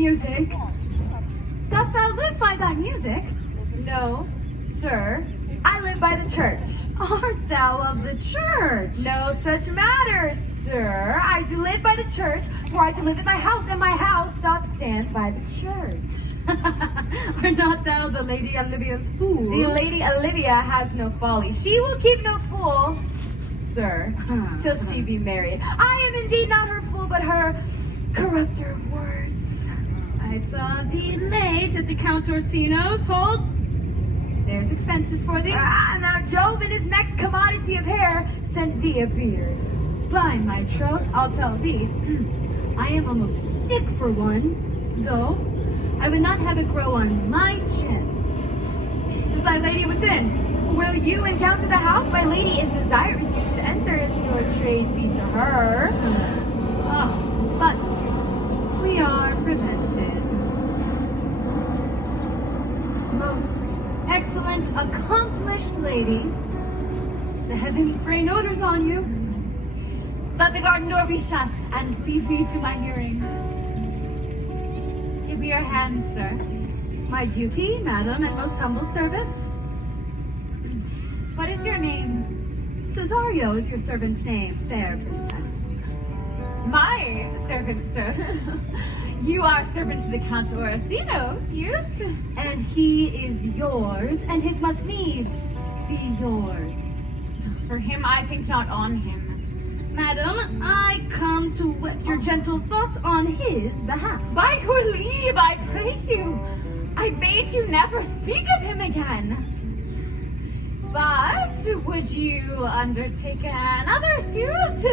music. Dost thou live by thy music? No, sir. I live by the church. Art thou of the church? No such matter, sir. I do live by the church, for I do live in my house, and my house doth stand by the church. Art not thou the Lady Olivia's fool? The Lady Olivia has no folly. She will keep no fool, sir, till she be married. I am indeed not her fool, but her corrupter of words. I saw thee late at the Count Orsino's. Hold. There's expenses for thee. Now Jove in his next commodity of hair sent thee a beard. By my troth, I'll tell thee, I am almost sick for one, though I would not have it grow on my chin. Is thy lady within? Will you encounter the house? My lady is desirous you should enter if your trade be to her. But we are prevented. Most excellent, accomplished lady, the heavens rain odors on you. Let the garden door be shut and leave me to my hearing. Give me your hand, sir. My duty, madam, and most humble service. What is your name? Cesario is your servant's name, fair princess. My servant, sir. You are servant to the Count Orsino, youth. And he is yours, and his must needs be yours. For him, I think not on him. Madam, I come to whet your gentle thoughts on his behalf. By your leave, I pray you. I bade you never speak of him again. But would you undertake another suit?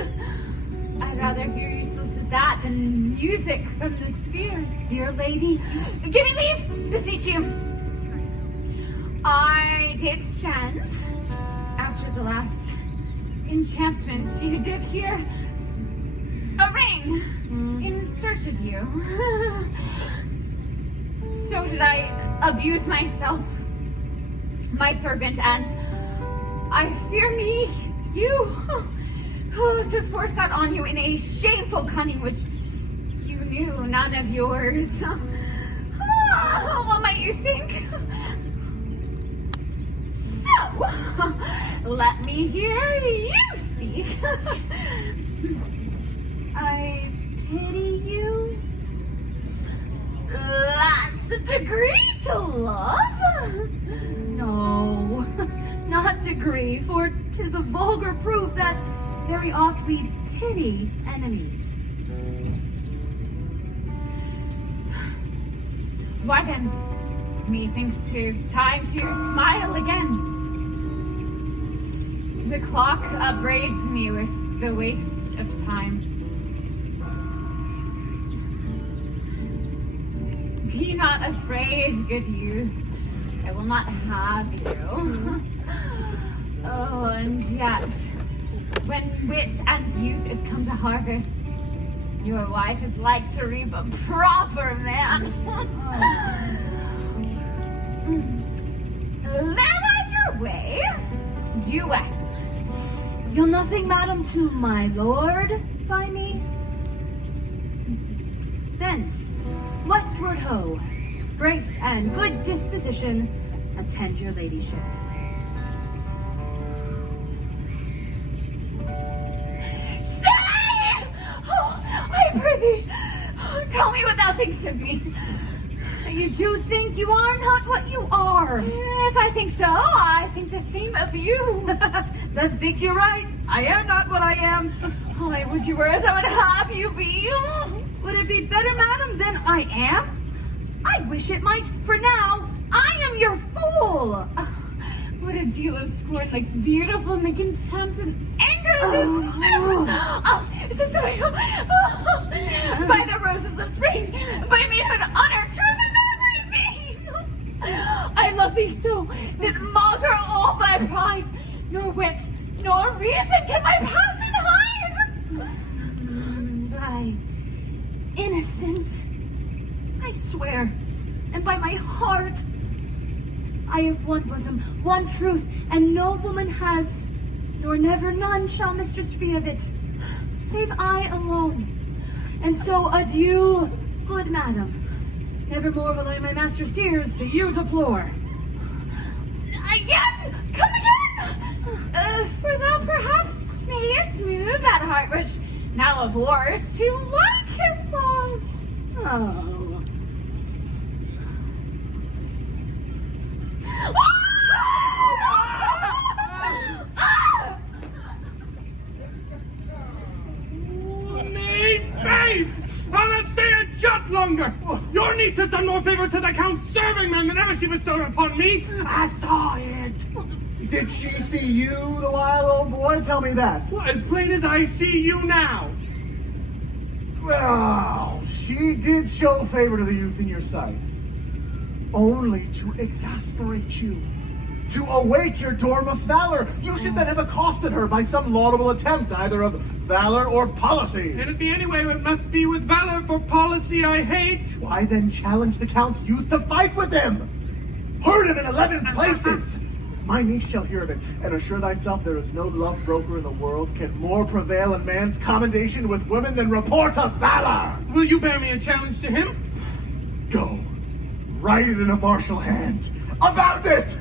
I'd rather hear you solicit that than music from the spheres. Dear lady, give me leave, beseech you. I did send, after the last enchantment you did hear, a ring in search of you. So did I abuse myself, my servant, and I fear me, you, to force that on you in a shameful cunning which you knew none of yours. What might you think? So, let me hear you speak. I pity you. That's a degree to love. No, not degree, for 'tis a vulgar proof that very oft we pity enemies. Why then, methinks 'tis time to smile again. The clock upbraids me with the waste of time. Be not afraid, good youth. I will not have you. Oh, and yet, when wit and youth is come to harvest, your wife is like to reap a proper man. There lies your way. Due west. You'll nothing, madam, to my lord by me? Then, westward ho, grace and good disposition attend your ladyship. Stay! Oh, I prithee, tell me what thou thinkst of me. You do think you are not what you are. If I think so, I think the same of you. Then think you're right. I am not what I am. Oh, I would you were as I would have you be. Would it be better, madam, than I am? I wish it might, for now I am your fool. Oh, what a deal of scorn likes beautiful in the contempt and anger of this liver. Oh, is this way? Oh, by the roses of spring, by manhood, honor, truth, and everything. I love thee so that maugre all thy pride, nor wit, nor reason can my passion hide. Thy innocence, I swear, and by my heart, I have one bosom, one truth, and no woman has, nor never none shall mistress be of it, save I alone. And so adieu, good madam, Nevermore will I my master's tears to you deplore. Again! Come again! For thou perhaps mayest smooth that heart which now abhors to like his love. Oh. Nay, babe! I'll not stay a jot longer! Your niece has done more favors to the Count's serving men than ever she bestowed upon me! I saw it! Did she see you the while, old boy? Tell me that. Well, as plain as I see you now! Well, she did show favor to the youth in your sight. Only to exasperate you. To awake your dormous valor. You should then have accosted her by some laudable attempt, either of valor or policy. Can it be anyway? It must be with valor, for policy I hate. Why then challenge the Count's youth to fight with him? Heard him in 11 places. My niece shall hear of it, and assure thyself there is no love broker in the world can more prevail in man's commendation with women than report of valor. Will you bear me a challenge to him? Go. Write it in a martial hand. About it!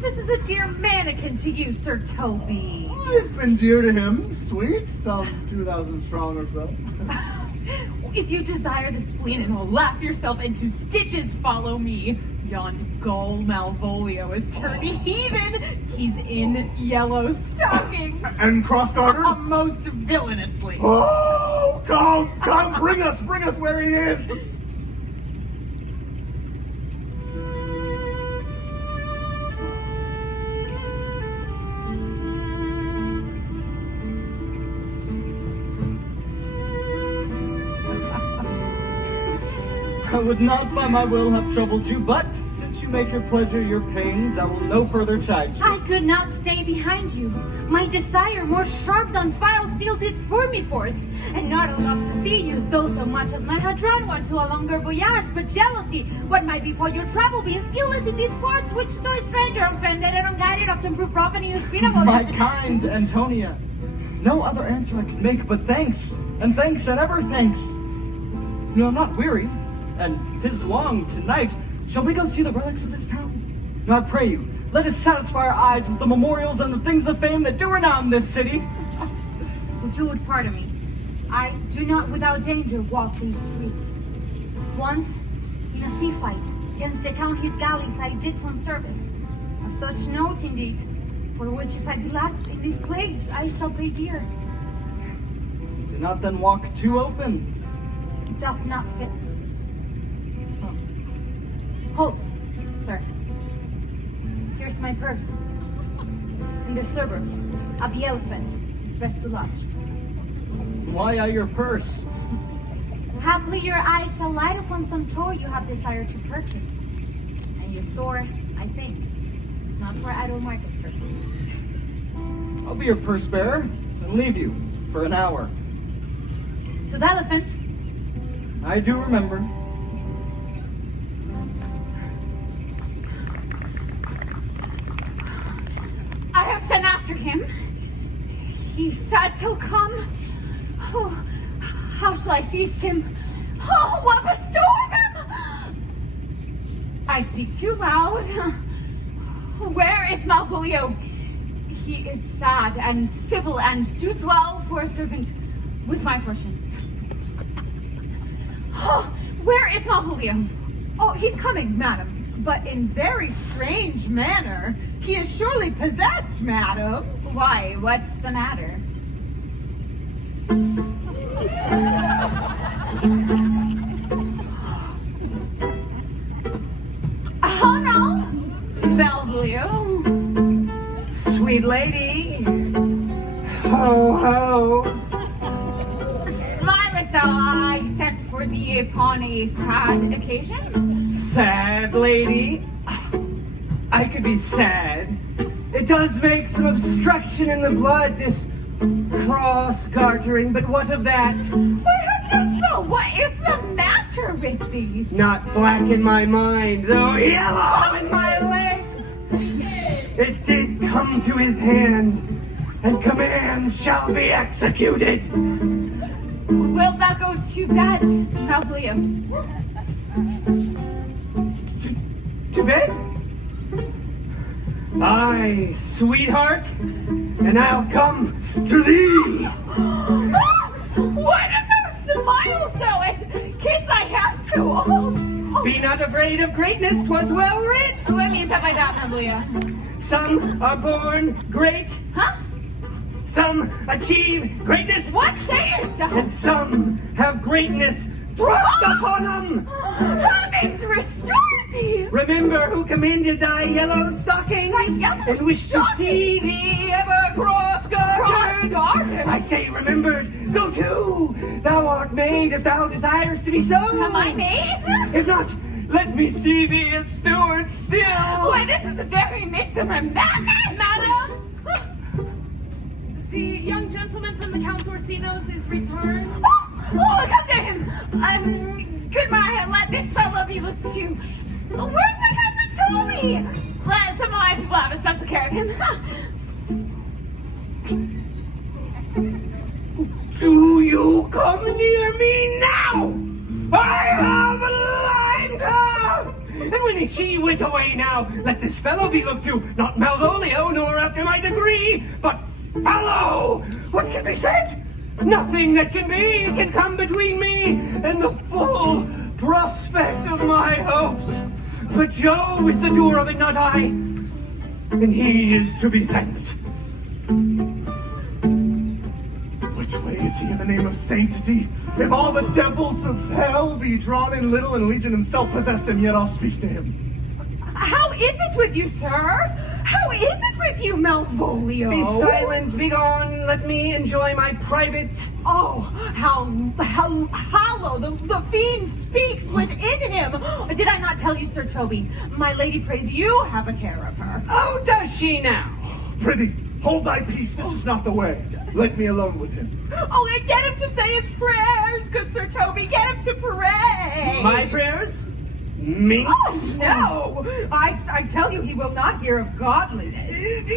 This is a dear mannequin to you, Sir Toby. I've been dear to him, sweet, some 2,000 strong or so. If you desire the spleen and will laugh yourself into stitches, follow me. Yond gull Malvolio is turning heathen. He's in yellow stockings. And cross-gartered? Most villainously. Oh, come, bring us where he is. I would not by my will have troubled you, but since you make your pleasure your pains, I will no further chide you. I could not stay behind you. My desire more sharp than file steel did spur me forth. And not a love to see you, though so much as might have drawn one to a longer voyage, but jealousy, what might befall your travel, being skilless in these parts, which to a stranger unfriended and unguided often prove rough and inhospitable. My kind Antonia, no other answer I could make but thanks, and ever thanks. No, I'm not weary, and 'tis long tonight. Shall we go see the relics of this town? Now I pray you, let us satisfy our eyes with the memorials and the things of fame that do renown this city. Would you would pardon me. I do not without danger walk these streets. Once, in a sea fight, against the Count his galleys I did some service. Of such note indeed, for which if I be left in this place, I shall pay dear. Do not then walk too open. Doth not fit. Hold, sir. Here's my purse. In the suburbs, at the Elephant, is best to lodge. Why your purse? Haply your eye shall light upon some toy you have desired to purchase. And your store, I think, is not for idle market, sir. I'll be your purse bearer and leave you for an hour. To the Elephant. I do remember. I have sent after him. He says he'll come. Oh, how shall I feast him? Oh, what bestow of him? I speak too loud. Where is Malvolio? He is sad and civil and suits well for a servant with my fortunes. Oh, where is Malvolio? Oh, he's coming, madam, but in very strange manner. He is surely possessed, madam. Why, what's the matter? Oh no, Malvolio. Sweet lady. Ho, ho. Smiley, so I sent for thee upon a sad occasion. Sad lady. I could be sad. It does make some obstruction in the blood, this cross-gartering, but what of that? Why, just so, what is the matter with thee? Not black in my mind, though yellow in my legs. It did come to his hand, and command shall be executed. Wilt thou go to bed, Malvolio? To bed? Aye, sweetheart, and I'll come to thee. Why dost thou smile so and kiss thy hands so oft? Be not afraid of greatness, 'twas well writ. What means that by that, Malvolio? Some are born great, Huh? some achieve greatness, What sayest thou? and some have greatness thrust upon them. Heavens restore thee! Remember who commanded thy yellow stocking, Thy yellow and wish to see thee ever cross-gartered. Cross-gartered? I say remembered, go to. Thou art made if thou desirest to be so. Am I made? If not, let me see thee as steward still. Why, this is a very midsummer madness! Madam? The young gentleman from the Count Orsino's is returned. Oh, come to him! Good Maria, let this fellow be looked to. Where's my cousin Toby? Let some of my people have a special care of him. Do you come near me now? I have a line curve. And when she went away now, let this fellow be looked to, not Malvolio, nor after my degree, but fellow. What can be said? Nothing that can be can come between me and the full prospect of my hopes. But Jove is the doer of it, not I, and he is to be thanked. Which way is he in the name of sanctity? If all the devils of hell be drawn in little and Legion himself possessed him, yet I'll speak to him. How is it with you, sir? How is it with you, Malvolio? Be silent, be gone, let me enjoy my private. Oh, how hollow the fiend speaks within him. Did I not tell you, Sir Toby? My lady prays you have a care of her. Oh, does she now? Prithee, hold thy peace, this is not the way. Let me alone with him. Oh, and get him to say his prayers, good Sir Toby. Get him to pray. My prayers? Minx? Oh, no! I tell you, he will not hear of godliness.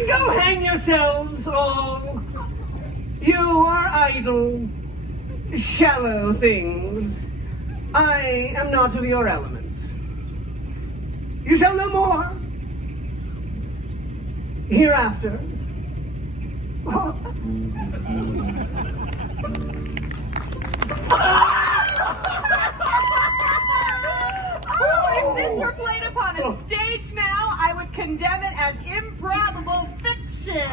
Go hang yourselves all. You are idle, shallow things. I am not of your element. You shall know more hereafter. If this were played upon a stage now, I would condemn it as improbable fiction.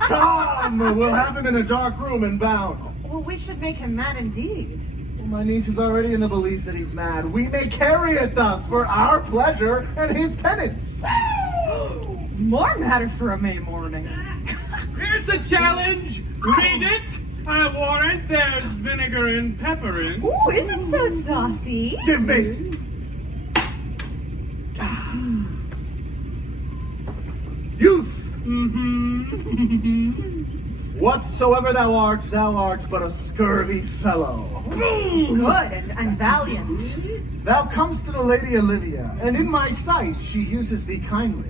Come, we'll have him in a dark room and bound. Well, we should make him mad indeed. Well, my niece is already in the belief that he's mad. We may carry it thus for our pleasure and his penance. More matter for a May morning. Here's the challenge. Read it. I warrant there's vinegar and pepper in. Ooh, is it so saucy? Give me. Youth! Whatsoever thou art but a scurvy fellow. Good and valiant. Thou comest to the Lady Olivia, and in my sight she uses thee kindly.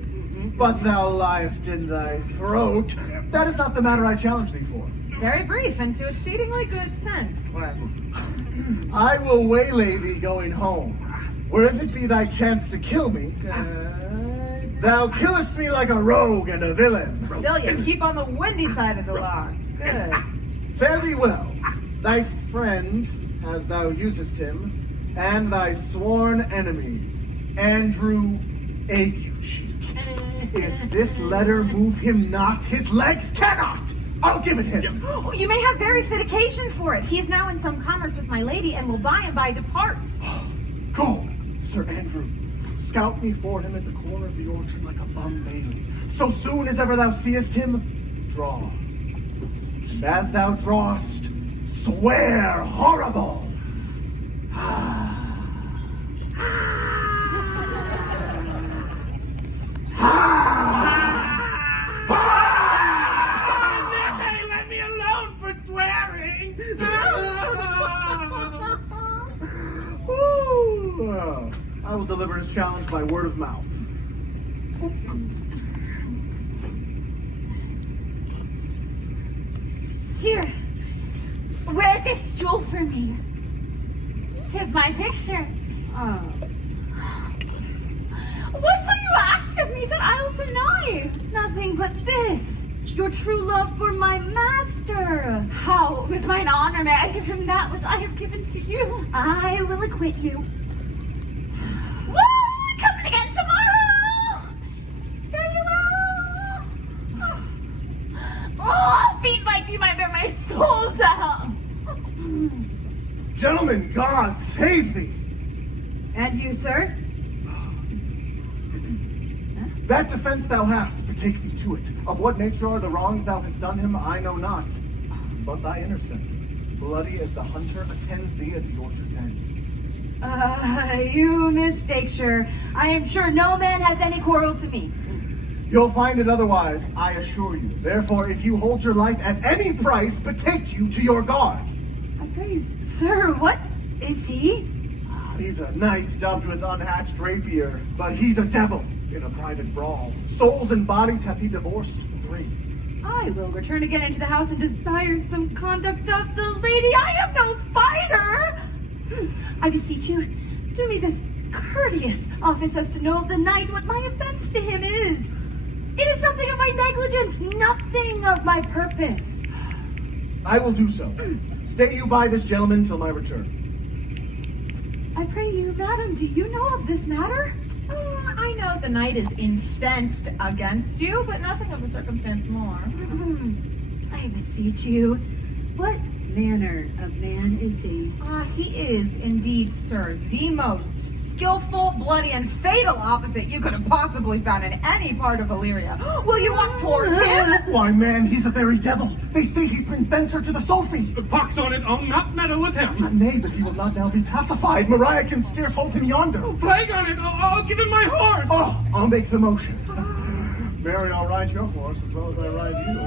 But thou liest in thy throat. That is not the matter I challenge thee for. Very brief and to exceedingly good sense, Wes. I will waylay thee going home, where if it be thy chance to kill me, thou killest me like a rogue and a villain. Still, you keep on the windy side of the law. Good. Fare thee well, thy friend, as thou usest him, and thy sworn enemy, Andrew Aguecheek. If this letter move him not, his legs cannot! I'll give it him! Oh, you may have very fit occasion for it. He is now in some commerce with my lady and will by and by depart. Go, Sir Andrew. Scout me for him at the corner of the orchard like a bum bailey. So soon as ever thou seest him, draw. And as thou drawest, swear horrible. Nay, let me alone for swearing. Ooh, I will deliver his challenge by word of mouth. Here. Where's is this jewel for me? 'Tis my picture. What shall you ask of me that I'll deny? Nothing but this. Your true love for my master. How, with mine honor, may I give him that which I have given to you? I will acquit you. Woo! Coming again tomorrow! Farewell! Oh, feet might be my bear my soul down. Gentlemen, God save thee! And you, sir? That defense thou hast, betake thee to it. Of what nature are the wrongs thou hast done him, I know not. But thy innocent, bloody as the hunter attends thee at the orchard's end. You mistake, sir. I am sure no man has any quarrel to me. You'll find it otherwise, I assure you. Therefore, if you hold your life at any price, betake you to your God. I pray you, sir, what is he? He's a knight dubbed with unhatched rapier, but he's a devil in a private brawl. Souls and bodies hath he divorced 3. I will return again into the house and desire some conduct of the lady. I am no fighter. I beseech you, do me this courteous office as to know of the knight what my offense to him is. It is something of my negligence, nothing of my purpose. I will do so. Stay you by this gentleman till my return. I pray you, madam, do you know of this matter? I know the knight is incensed against you, but nothing of the circumstance more. I beseech you, what manner of man is he? He is indeed, sir, the most skillful, bloody, and fatal opposite you could have possibly found in any part of Illyria. Will you walk towards him? Why, man, he's a very devil. They say he's been fencer to the Sophie. Pox on it, I'll not meddle with him. Nay, but he will not now be pacified. Maria can scarce hold him yonder. Plague on it, I'll give him my horse. Oh, I'll make the motion. Mary, I'll ride your horse as well as I ride you.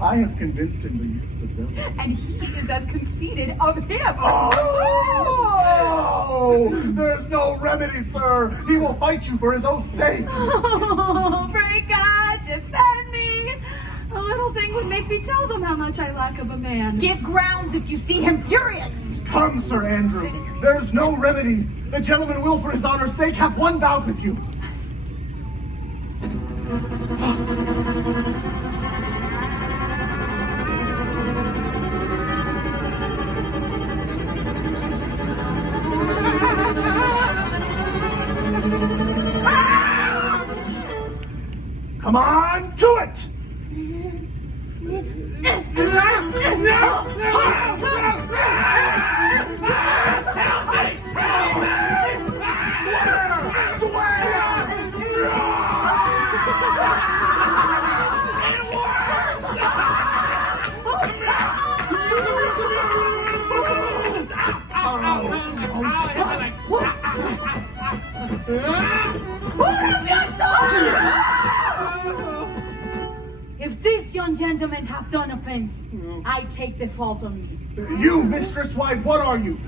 I have convinced him the youth's a devil. And he is as conceited of him. Oh! There's no remedy, sir. He will fight you for his oath's sake. Oh, pray God, defend me. A little thing would make me tell them how much I lack of a man. Give grounds if you see him furious. Come, Sir Andrew. There's no remedy. The gentleman will, for his honor's sake, have one bout with you. Come on, to it! If this young gentleman have done offense, I take the fault on me. You, Mistress White, what are you?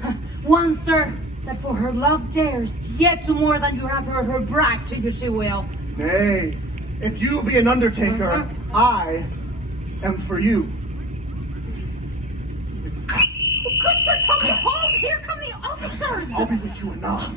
One, sir, that for her love dares, yet to more than you have heard her brag to you she will. Nay, if you be an undertaker, I am for you. Good Sir Tommy, hold! Here come the officers! I'll be with you anon.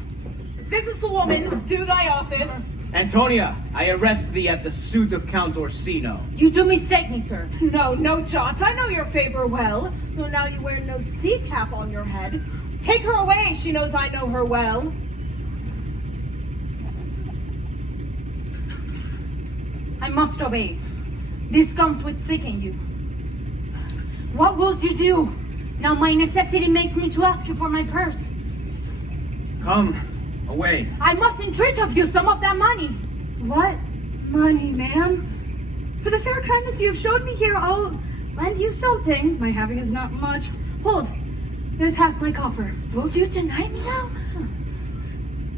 This is the woman. Do thy office. Antonia, I arrest thee at the suit of Count Orsino. You do mistake me, sir. No, Jot. I know your favor well, though now you wear no sea cap on your head. Take her away. She knows I know her well. I must obey. This comes with seeking you. What will you do? Now my necessity makes me to ask you for my purse. Come, away. I must entreat of you some of that money. What money, ma'am? For the fair kindness you have showed me here, I'll lend you something. My having is not much. Hold, there's half my coffer. Will you deny me now?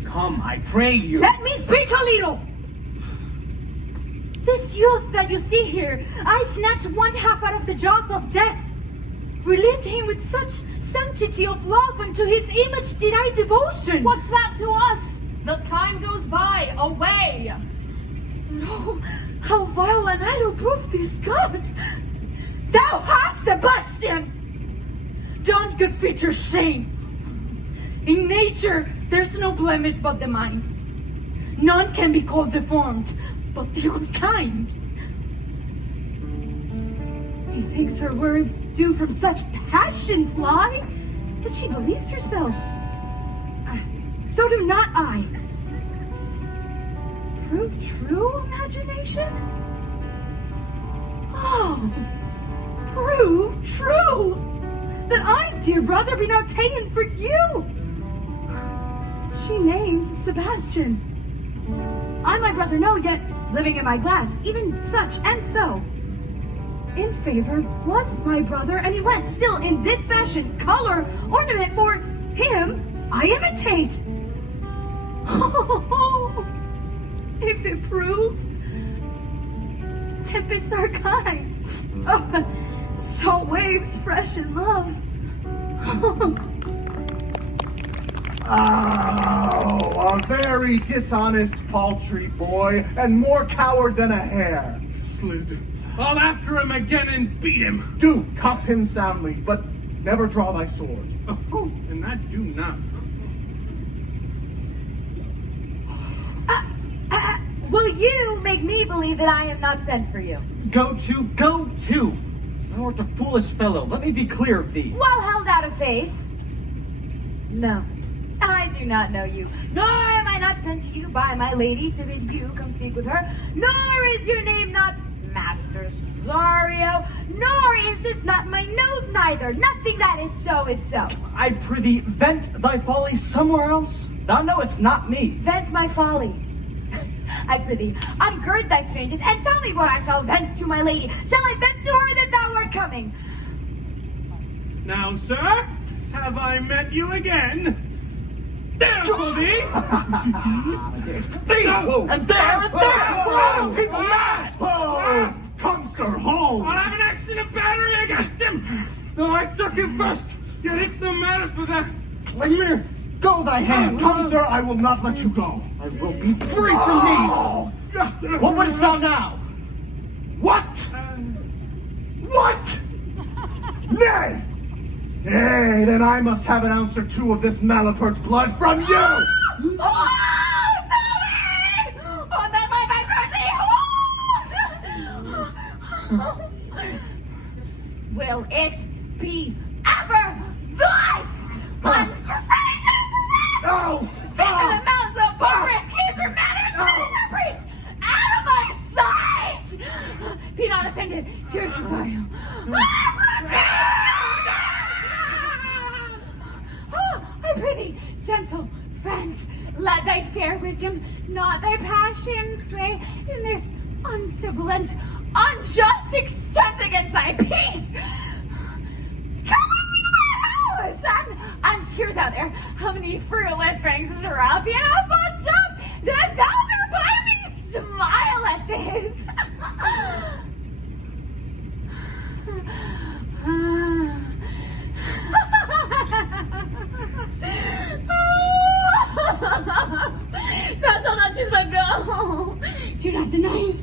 Come, I pray you. Let me speak a little. This youth that you see here, I snatched one half out of the jaws of death. Relieved him with such sanctity of love, and to his image did I devotion. What's that to us? The time goes by. Away. No, how vile and idle proof this God. Thou hast, Sebastian! Don't good feature shame. In nature, there's no blemish but the mind. None can be called deformed, but the unkind. Methinks her words do from such passion fly that she believes herself. So do not I. Prove true, imagination? Oh, prove true that I, dear brother, be now ta'en for you. She named Sebastian. I my brother know, yet living in my glass, even such and so. In favor was my brother, and he went still in this fashion, color, ornament for him I imitate. Oh, if it prove, tempests are kind. Oh, salt waves fresh in love. Oh, a very dishonest, paltry boy, and more coward than a hare. Slid. I'll after him again and beat him. Do cuff him soundly, but never draw thy sword. Oh, and that do not. Will you make me believe that I am not sent for you? Go to. Thou art a foolish fellow. Let me be clear of thee. Well held out of faith. No, I do not know you, nor am I not sent to you by my lady to bid you come speak with her, nor is your name not Master Cesario, nor is this not my nose neither. Nothing that is so is so. I prithee, vent thy folly somewhere else. Thou knowest not me. Vent my folly. I prithee, ungird thy strangers, and tell me what I shall vent to my lady. Shall I vent to her that thou art coming? Now, sir, have I met you again? There for thee! And there! Whoa, people mad! Oh, come, sir, home. I'll have an accident battery against him! Though I struck him first, yet it's no matter for that. Let me here. Go thy hand! Come, sir, I will not let you go. I will be free from thee! What wouldst thou now? What? What? Nay! Nay, then I must have an ounce or two of this Malapert blood from you! Oh, Tommy! On that life I hold! Will it be ever thus? Ungracious wretch! Oh! Think of the mountains of Boris, keep your manners and your priest out of my sight! Be not offended, dear Cesario. I prithee, gentle friend, let thy fair wisdom, not thy passion, sway in this uncivil and unjust extent against thy peace. Come with me to my house, and hear thou there how many fruitless ranks of ruffian have butched up, that thou thereby me smile at this. Thou shalt not choose but go. Do not deny.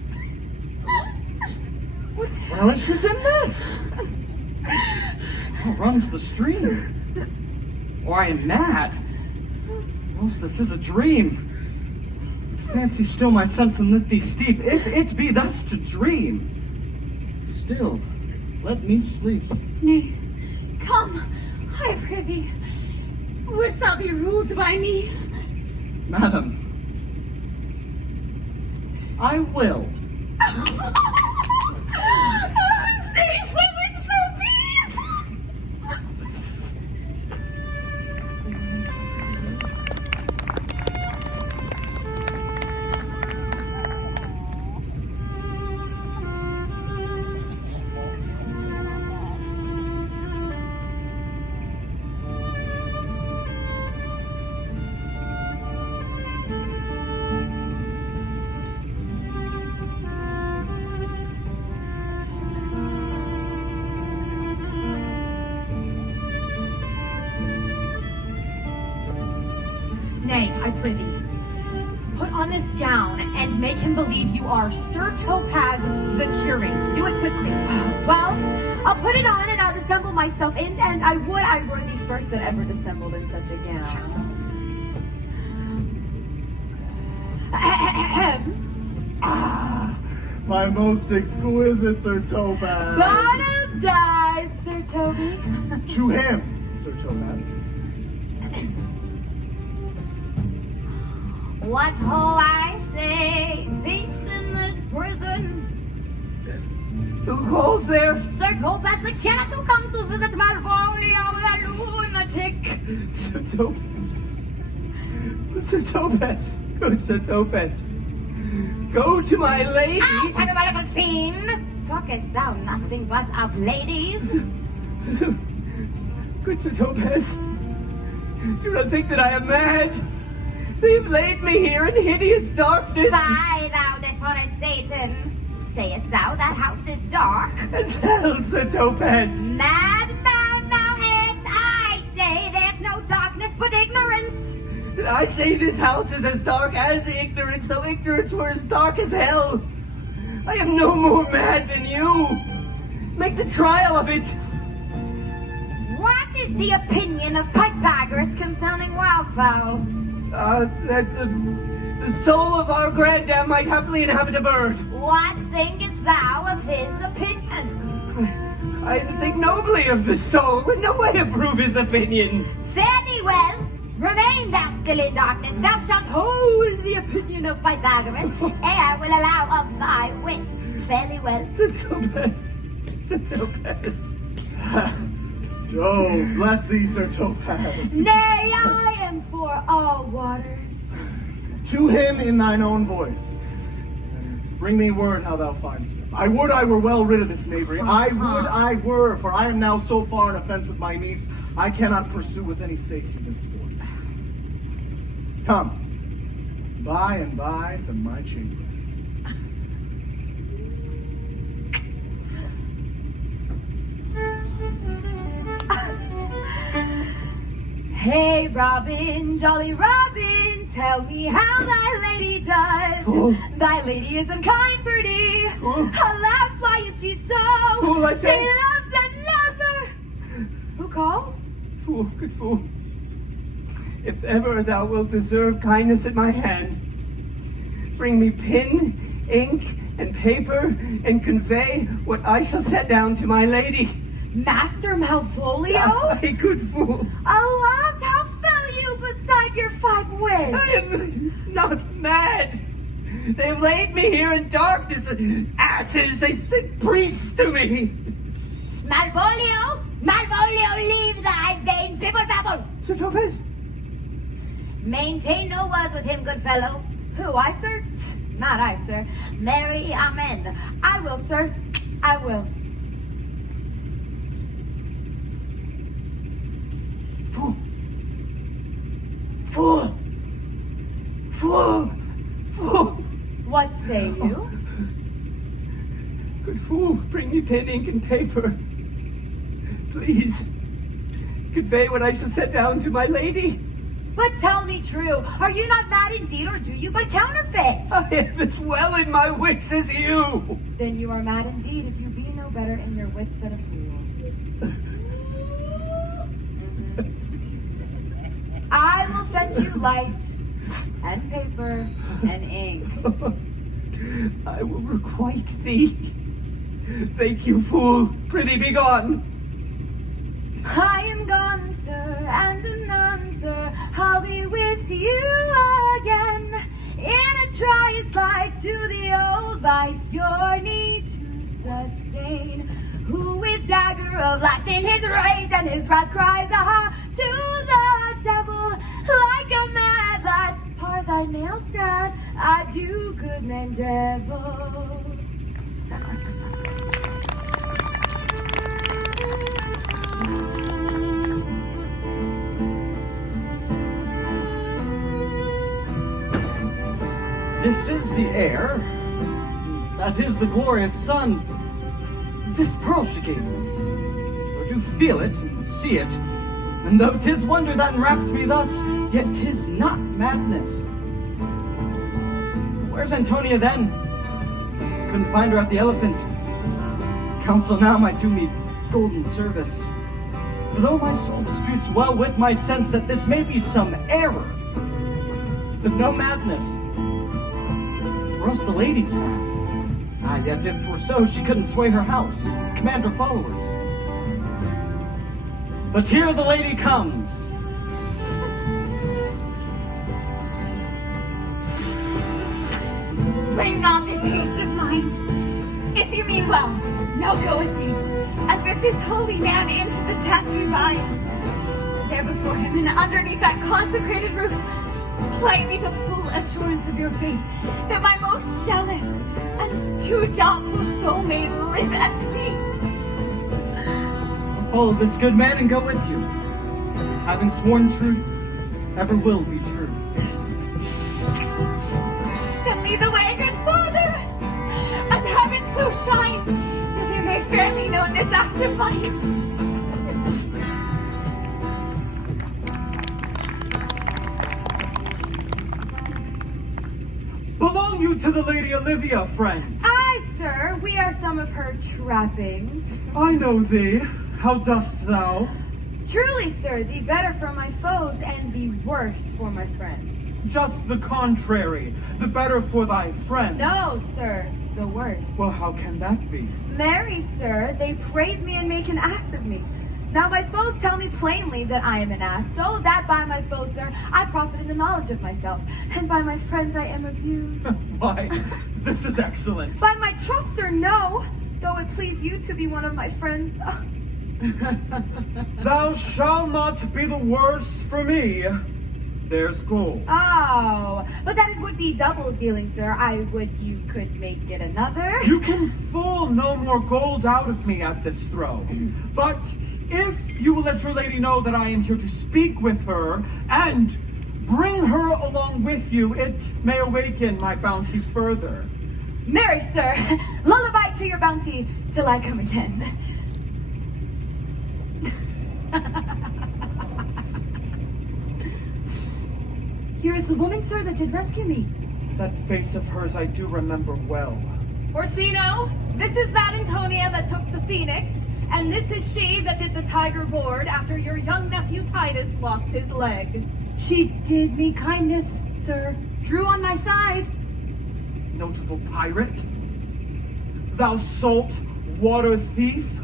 What relish is in this? How runs the stream? Or I am mad. Or else this is a dream. Fancy still my sense amid these steep, if it be thus to dream. Still, let me sleep. Nay, come, I prithee. Wouldst thou be ruled by me? Madam, I will. Say something so be! Nay, I prithee, put on this gown and make him believe you are Sir Topaz the curate. Do it quickly. Well, I'll put it on and I'll dissemble myself in, and I were the first that ever dissembled in such a gown. My most exquisite Sir Topaz. Bonus dice, Sir Toby. To him, Sir Topaz. What ho I say, peace in this prison. Who calls there? Sir Topaz, the curate who comes to visit Malvolio, the lunatic. Sir Topaz. Sir Topaz. Good Sir Topaz. Go to my lady. Out, diabolical fiend! Talkest thou nothing but of ladies? Good Sir Topaz. Do not think that I am mad. They have laid me here in hideous darkness. Fie, thou dishonest Satan! Sayest thou that house is dark? As hell, Sir Topaz. Madman thou hast! I say there's no darkness but ignorance! And I say this house is as dark as ignorance, though ignorance were as dark as hell. I am no more mad than you. Make the trial of it. What is the opinion of Pythagoras concerning wildfowl? That the soul of our granddam might happily inhabit a bird. What thinkest thou of his opinion? I think nobly of the soul, in no way approve his opinion. Fare thee well. Remain thou still in darkness. Thou shalt hold the opinion of Pythagoras, ere will allow of thy wits. Fare thee well. Sir Topaz. Sir Topaz. Jove, bless thee, Sir Topaz. Nay, I am for all waters. To him in thine own voice. Bring me word how thou find'st him. I would I were well rid of this knavery. I would I were, for I am now so far in offense with my niece, I cannot pursue with any safety this sport. Come, by and by to my chamber. Hey, Robin, jolly Robin, tell me how thy lady does. Fool. Thy lady is unkind, birdie. Fool. Alas, why is she so? Fool, I she say. loves another. Who calls? Fool, good fool. If ever thou wilt deserve kindness at my hand, bring me pen, ink, and paper, and convey what I shall set down to my lady. Master Malvolio? Ay, good fool. Alas, how fell you beside your 5 wits? I am not mad. They have laid me here in darkness. Asses, they sent priests to me. Malvolio! Malvolio, leave thy vain bibble-babble! Sir Topaz? Maintain no words with him, good fellow. Who, I, sir? Not I, sir. Marry, amen. I will, sir. I will. Fool. Fool. Fool. Fool. What say you? Good fool, bring me pen, ink, and paper. Please, convey what I shall set down to my lady. But tell me true, are you not mad indeed, or do you but counterfeit? I am as well in my wits as you. Then you are mad indeed, if you be no better in your wits than a fool. I will fetch you light, and paper, and ink. I will requite thee. Thank you, fool. Prithee, be gone. I am gone, sir, and anon, sir. I'll be with you again. In a trice like to the old vice, your need to sustain. Who with dagger of life in his rage and his wrath cries, aha, to the devil, like a mad lad. Par thy nails, dad, I do good men devil. This is the air. That is the glorious sun. This pearl she gave me. I do feel it and see it. And though 'tis wonder that enwraps me thus, yet 'tis not madness. Where's Antonia then? Couldn't find her at the Elephant. Counsel now might do me golden service. For though my soul disputes well with my sense that this may be some error, but no madness, or else the lady's mad. Ah, yet if 'twere so, she couldn't sway her house, command her followers. But here the lady comes. Blame not this haste of mine. If you mean well, now go with me, and with this holy man into the tattooed vine. There before him, and underneath that consecrated roof, plight me the full assurance of your faith, that my most jealous and too doubtful soul may live at peace. I'll follow this good man and go with you. And having sworn truth, ever will be true. Then lead the way, good father, and heaven so shine that they may fairly know this act of mine. Belong you to the Lady Olivia, friends? Aye, sir, we are some of her trappings. I know thee. How dost thou? Truly, sir, the better for my foes and the worse for my friends. Just the contrary. The better for thy friends. No, sir, the worse. Well, how can that be? Marry, sir, they praise me and make an ass of me. Now my foes tell me plainly that I am an ass, so that by my foes, sir, I profit in the knowledge of myself, and by my friends I am abused. Why, this is excellent. By my troth, sir, no, though it please you to be one of my friends. Thou shalt not be the worse for me. There's gold. Oh, but that it would be double dealing, sir. You could make it another. You can fool no more gold out of me at this throw. But if you will let your lady know that I am here to speak with her and bring her along with you, it may awaken my bounty further. Marry, sir, lullaby to your bounty till I come again. Here is the woman, sir, that did rescue me. That face of hers I do remember well. Orsino, this is that Antonia that took the phoenix, and this is she that did the tiger board after your young nephew Titus lost his leg. She did me kindness, sir. Drew on my side. Notable pirate? Thou salt water thief?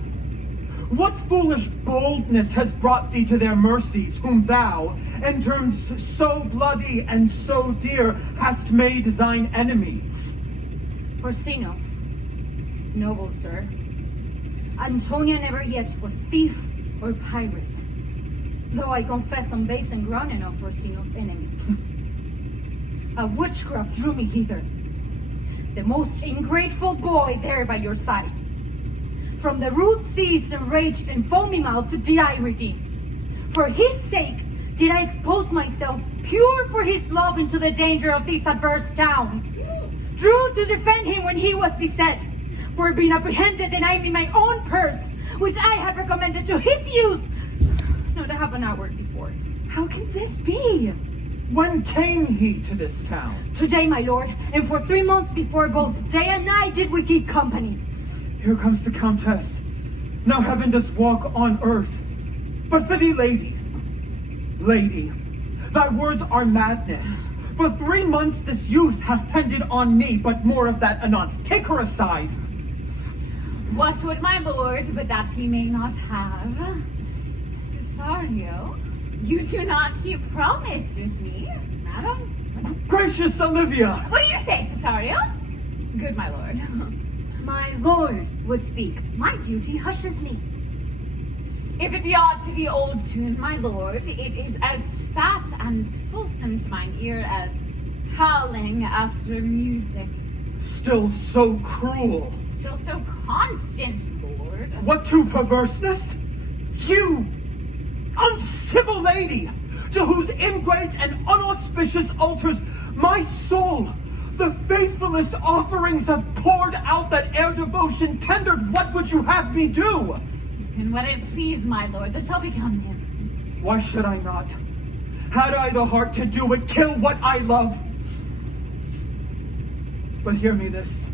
What foolish boldness has brought thee to their mercies, whom thou, in terms so bloody and so dear, hast made thine enemies? Orsino, noble sir, Antonia never yet was thief or pirate, though I confess I'm base and grown enough for Orsino's enemy. A witchcraft drew me hither, the most ingrateful boy there by your side. From the rude seas enraged and foamy mouthed did I redeem. For his sake did I expose myself, pure for his love, into the danger of this adverse town. Drew to defend him when he was beset, for being apprehended and I me my own purse, which I had recommended to his use, not a half an hour before. How can this be? When came he to this town? Today, my lord, and for 3 months before, both day and night did we keep company. Here comes the Countess. Now heaven does walk on earth. But for thee, lady, thy words are madness. For 3 months this youth hath tended on me, but more of that anon. Take her aside. What would my lord, but that he may not have? Cesario, you do not keep promise with me, madam. Gracious Olivia! What do you say, Cesario? Good, my lord. My lord would speak. My duty hushes me. If it be aught to the old tune, my lord, it is as fat and fulsome to mine ear as howling after music. Still so cruel. Still so constant, lord. What to perverseness? You, uncivil lady, to whose ingrate and unauspicious altars my soul, the faithfulest offerings have poured out that ere devotion tendered, what would you have me do? And what it please, my lord, that shall become him. Why should I not? Had I the heart to do it, kill what I love. But hear me this.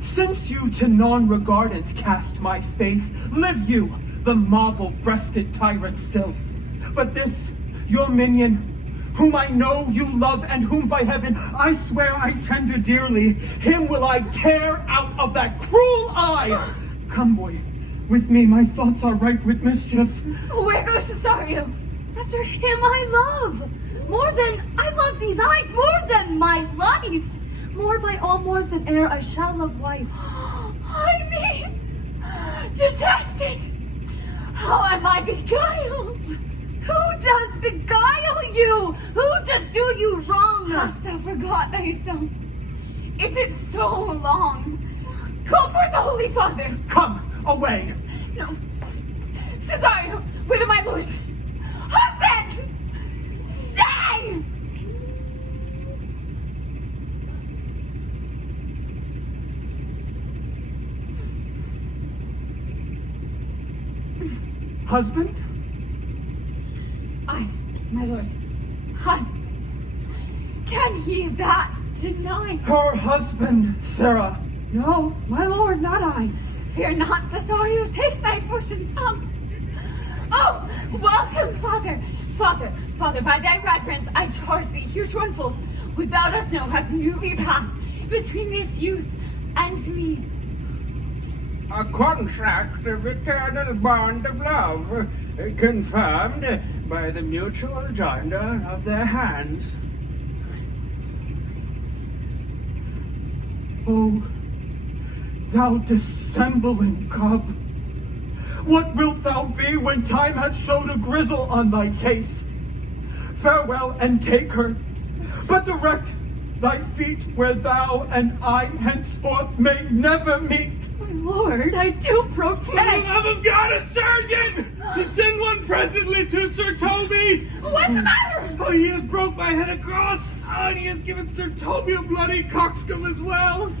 Since you to non-regardance cast my faith, live you, the marble-breasted tyrant still. But this, your minion, whom I know you love and whom by heaven I swear I tender dearly, him will I tear out of that cruel eye. Come, boy, with me, my thoughts are right with mischief. Where goes Cesario? After him I love. I love these eyes more than my life. More by all mores than e'er I shall love wife. I mean, detested. How am I beguiled? Who does beguile you? Who does do you wrong? Hast thou forgot thyself? Is it so long? Call forth the Holy Father. Come, away. No. Cesario, whither my lord? Husband! Stay! Husband? I, my lord, husband. Can he that deny? Her husband, Sarah. No, my lord, not I. Fear not, Cesario, take thy portions up. Oh, welcome, Father. Father, by thy reverence, I charge thee here to unfold, without us know, have newly passed between this youth and me. A contract of eternal bond of love, confirmed by the mutual joinder of their hands. Oh, thou dissembling cub, what wilt thou be when time hath showed a grizzle on thy case? Farewell and take her, but direct thy feet where thou and I henceforth may never meet. My lord, I do protest. For the love of God, a surgeon! To send one presently to Sir Toby! What's the matter? Oh, he has broke my head across! Oh, and he has given Sir Toby a bloody coxcomb as well!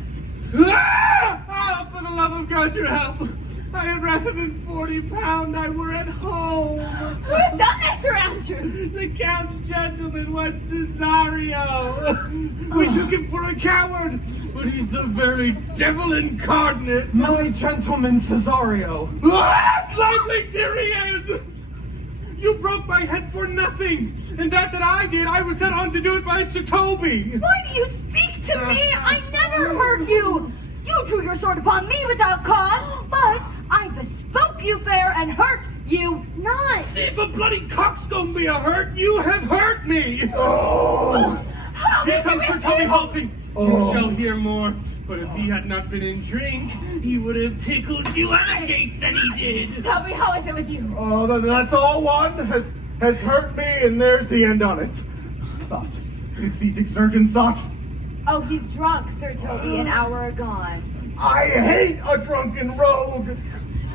Ah! Oh, for the love of God, your help! I had rather than 40 pound I were at home! Who hath done this, Sir Andrew? The Count's gentleman went Cesario! We took him for a coward, but he's the very devil incarnate! My gentleman Cesario. What? Lovely here he is! You broke my head for nothing, and that I did, I was sent on to do it by Sir Toby. Why do you speak to me? I never hurt you. You drew your sword upon me without cause, but I bespoke you fair and hurt you not. If a bloody coxcomb be a hurt, you have hurt me. Oh! Here comes Sir Toby halting. You shall hear more, but if he had not been in drink, he would have tickled you at the gates that he did. Tell me, how is it with you? Oh, that's all one. Has hurt me, and there's the end on it. Thought. Did see Dick Surgeon thought? Oh, he's drunk, Sir Toby, an hour agone. I hate a drunken rogue.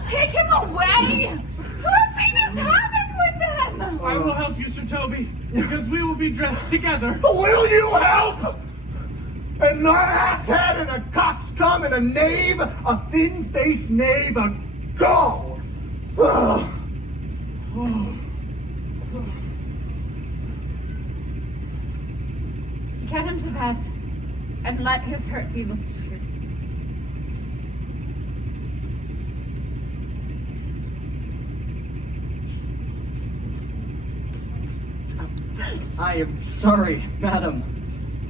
Take him away! What thing is happened with him? I will help you, Sir Toby, because we will be dressed together. Will you help? An asshead and a coxcomb and a knave, a thin-faced knave, a go! Get him to bed, and let his hurt be looked to. I am sorry, madam.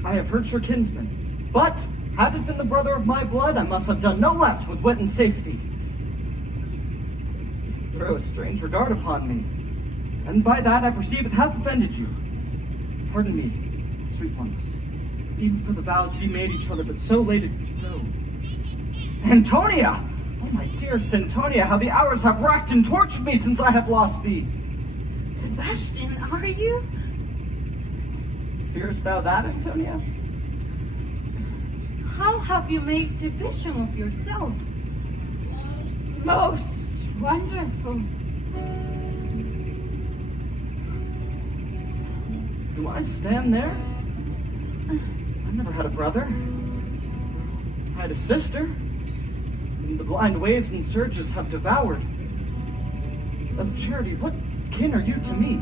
I have hurt your kinsman. But, had it been the brother of my blood, I must have done no less with wit and safety. Throw a strange regard upon me, and by that I perceive it hath offended you. Pardon me, sweet one, even for the vows we made each other, but so late it go. Antonia! Oh, my dearest Antonia, how the hours have racked and tortured me since I have lost thee. Sebastian, are you? Fearest thou that, Antonia? How have you made division of yourself? Most wonderful. Do I stand there? I never had a brother. I had a sister, whom the blind waves and surges have devoured. Of charity, what kin are you to me?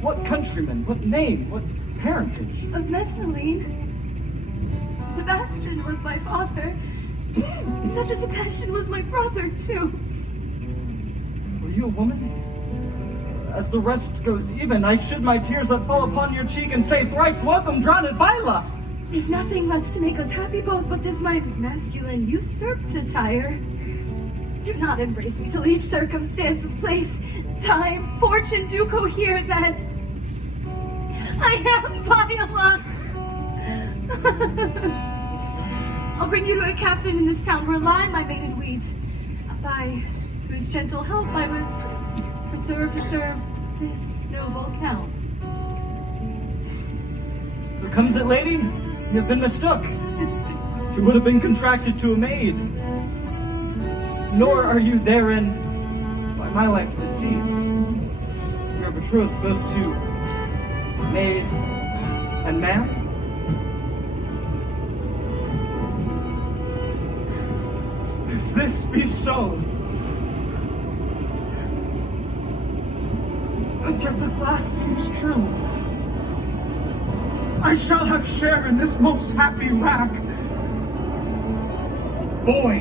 What countryman, what name, what parentage? Of Messalene? Sebastian was my father. Such a Sebastian was my brother, too. Were you a woman? As the rest goes even, I shed my tears that fall upon your cheek and say, thrice welcome, drowned Viola! If nothing less to make us happy both but this my masculine usurped attire, do not embrace me till each circumstance of place, time, fortune do cohere that I am Viola. I'll bring you to a captain in this town where lie my maiden weeds, by whose gentle help I was preserved to serve this noble count. So comes it, lady? You have been mistook. She would have been contracted to a maid. Nor are you therein by my life deceived. You are betrothed both to maid and man. If this be so, as yet the glass seems true. I shall have share in this most happy rack. Boy,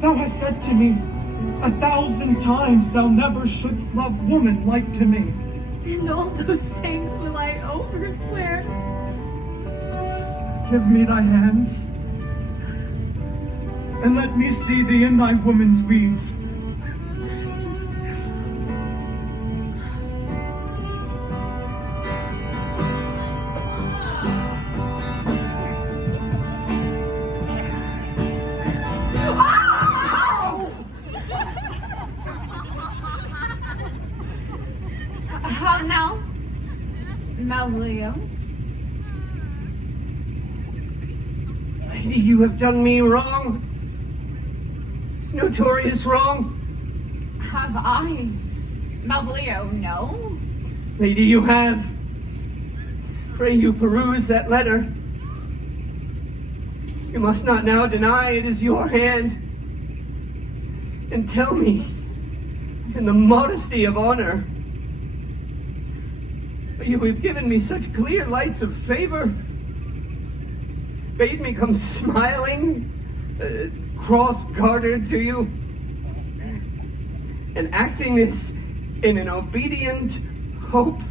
thou hast said to me 1,000 times thou never shouldst love woman like to me. And all those things will I overswear. Give me thy hands, and let me see thee in thy woman's weeds. How now, Malvolio? Lady, you have done me wrong. Notorious wrong. Have I? Malvolio, no. Lady, you have. Pray you peruse that letter. You must not now deny it is your hand. And tell me, in the modesty of honor, you have given me such clear lights of favor, bade me come smiling, cross-gartered to you, and acting this in an obedient hope.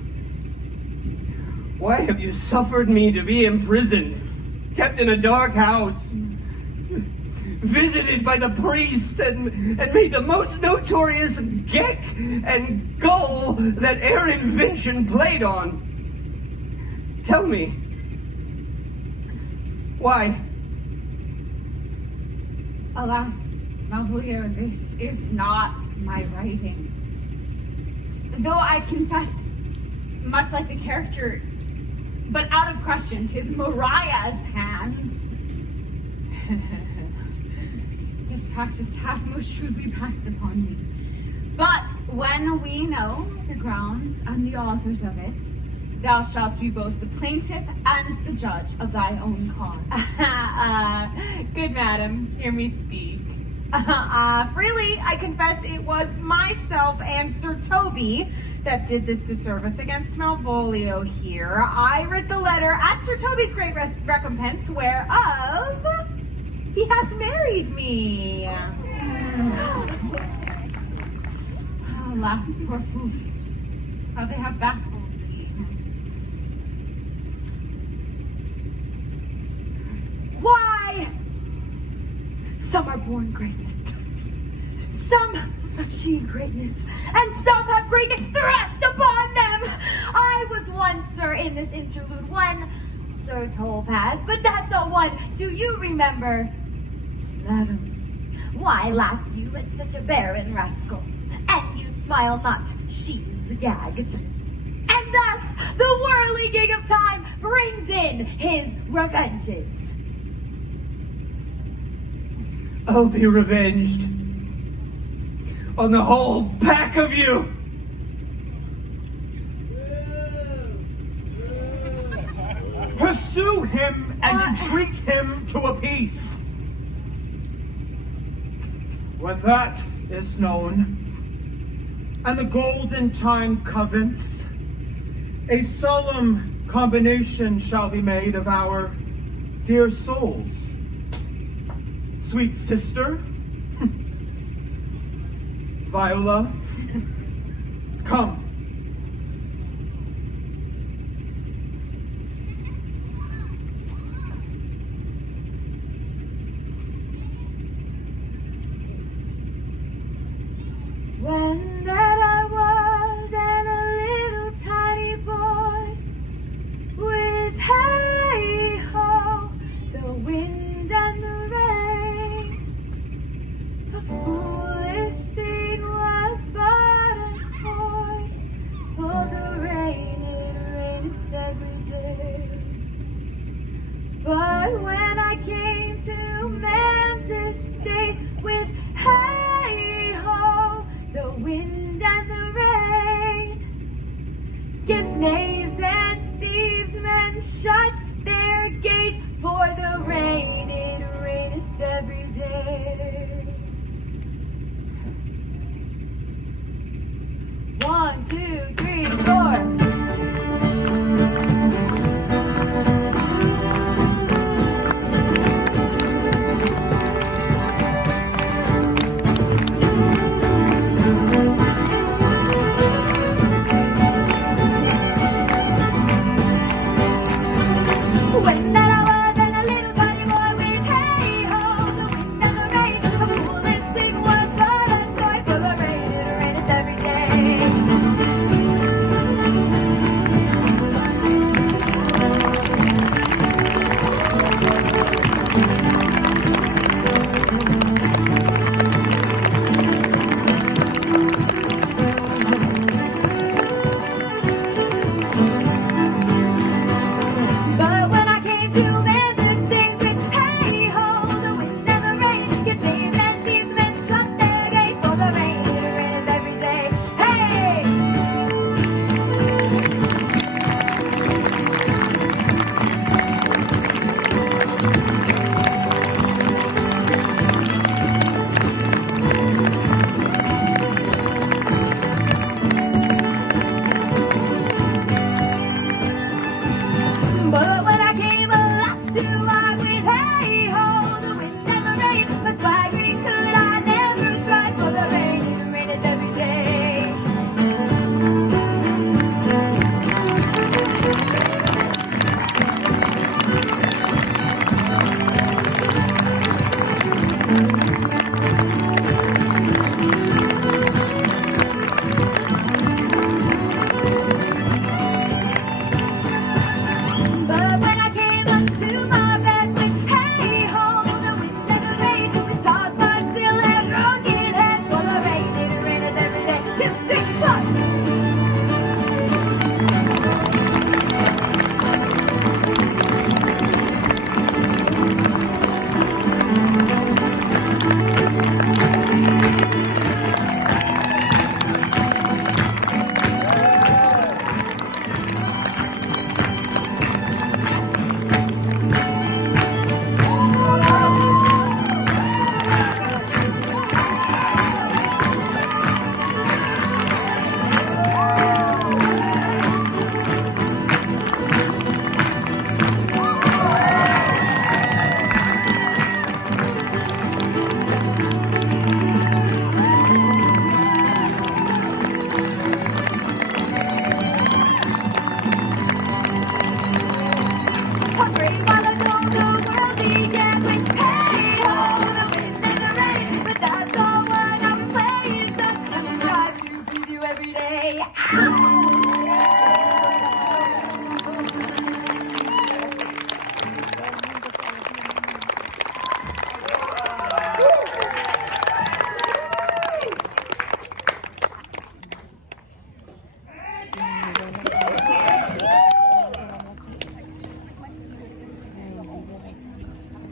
Why have you suffered me to be imprisoned, kept in a dark house, visited by the priest, and made the most notorious geck and gull that e'er invention played on? Tell me, why? Alas, Malvolio, this is not my writing. Though I confess, much like the character, but out of question, 'tis Mariah's hand. This practice hath most shrewdly passed upon me. But when we know the grounds and the authors of it, thou shalt be both the plaintiff and the judge of thy own cause. Good madam, hear me speak. Freely, I confess it was myself and Sir Toby that did this disservice against Malvolio here. I read the letter at Sir Toby's great recompense, whereof he hath married me. Alas, poor fool, how they have baffled thee. Why? Some are born great. Some achieve greatness, and some have greatness thrust upon them. I was one, sir, in this interlude, one Sir Topaz, but that's a one. Do you remember? Madam, why laugh you at such a barren rascal? And you smile not, she's gagged. And thus the whirligig of time brings in his revenges. I'll be revenged on the whole pack of you. Pursue him and entreat him to a peace. When that is known, and the golden time covens, A solemn combination shall be made of our dear souls. Sweet sister, Viola, come. When that I was and a little tiny boy, with hey ho, the wind and the rain, a foolish thing was but a toy, for the rain, it raineth every day. But when I came to man's estate, with hey ho, the wind and the rain, 'gainst knaves and thieves men shut their gate, for the rain, it raineth every day. 1, 2, 3, 4.